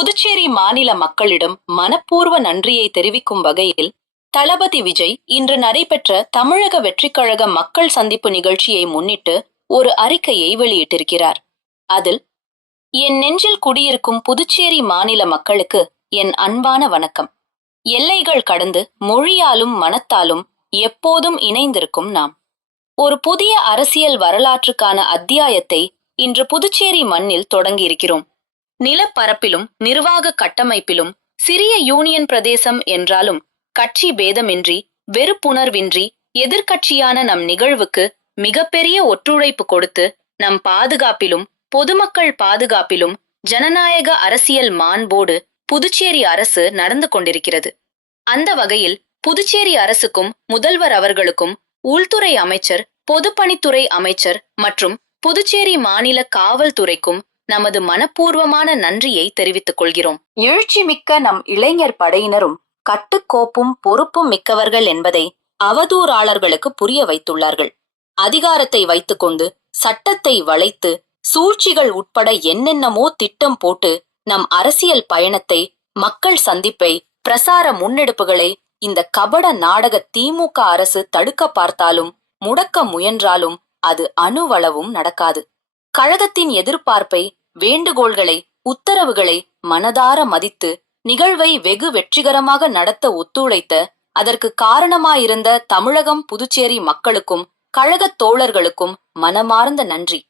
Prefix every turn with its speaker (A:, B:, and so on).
A: புதுச்சேரி மாநில மக்களிடம் மனப்பூர்வ நன்றியை தெரிவிக்கும் வகையில் தளபதி விஜய் இன்று நடைபெற்ற தமிழக வெற்றிக்கழக மக்கள் சந்திப்பு நிகழ்ச்சியை முன்னிட்டு ஒரு அறிக்கையை வெளியிட்டிருக்கிறார். அதில் என் நெஞ்சில் குடியிருக்கும் புதுச்சேரி மாநில மக்களுக்கு என் அன்பான வணக்கம். எல்லைகள் கடந்து மொழியாலும் மனத்தாலும் எப்போதும் இணைந்திருக்கும் நாம். ஒரு புதிய அரசியல் வரலாற்றுக்கான அத்தியாயத்தை இன்று புதுச்சேரி மண்ணில் தொடங்கியிருக்கிறோம். நிலப்பரப்பிலும் நிர்வாக கட்டமைப்பிலும் சிறிய யூனியன் பிரதேசம் என்றாலும் கட்சி பேதமின்றி வெறுப்புணர்வின்றி எதிர்க்கட்சியான நம் நிகழ்வுக்கு மிகப்பெரிய ஒத்துழைப்பு கொடுத்து நம் பாதுகாப்பிலும் பொதுமக்கள் பாதுகாப்பிலும் ஜனநாயக அரசியல் மாண்போடு புதுச்சேரி அரசு நடந்து கொண்டிருக்கிறது. அந்த வகையில் புதுச்சேரி அரசுக்கும் முதல்வர் அவர்களுக்கும் உள்துறை அமைச்சர் பொதுப்பணித்துறை அமைச்சர் மற்றும் புதுச்சேரி மாநில காவல்துறைக்கும் நமது மனப்பூர்வமான நன்றியை தெரிவித்துக் கொள்கிறோம். எழுச்சி மிக்க நம் இளைஞர் படையினரும் கட்டுக்கோப்பும் பொறுப்பும் மிக்கவர்கள் என்பதை அவதூறாளர்களுக்கு புரிய வைத்துள்ளார்கள். அதிகாரத்தை வைத்துக்கொண்டு சட்டத்தை வளைத்து சூழ்ச்சிகள் உட்பட என்னென்னமோ திட்டம் போட்டு நம் அரசியல் பயணத்தை மக்கள் சந்திப்பை பிரசார முன்னெடுப்புகளை இந்த கபட நாடக திமுக அரசு தடுக்க பார்த்தாலும் முடக்க முயன்றாலும் அது அணுவளவும் நடக்காது. கழகத்தின் எதிர்பார்ப்பை வேண்டுகோள்களை உத்தரவுகளை மனதார மதித்து நிகழ்வை வெகு வெற்றிகரமாக நடத்த ஒத்துழைத்த அதற்கு காரணமாயிருந்த தமிழகம் புதுச்சேரி மக்களுக்கும் கழகத் தோழர்களுக்கும் மனமார்ந்த நன்றி.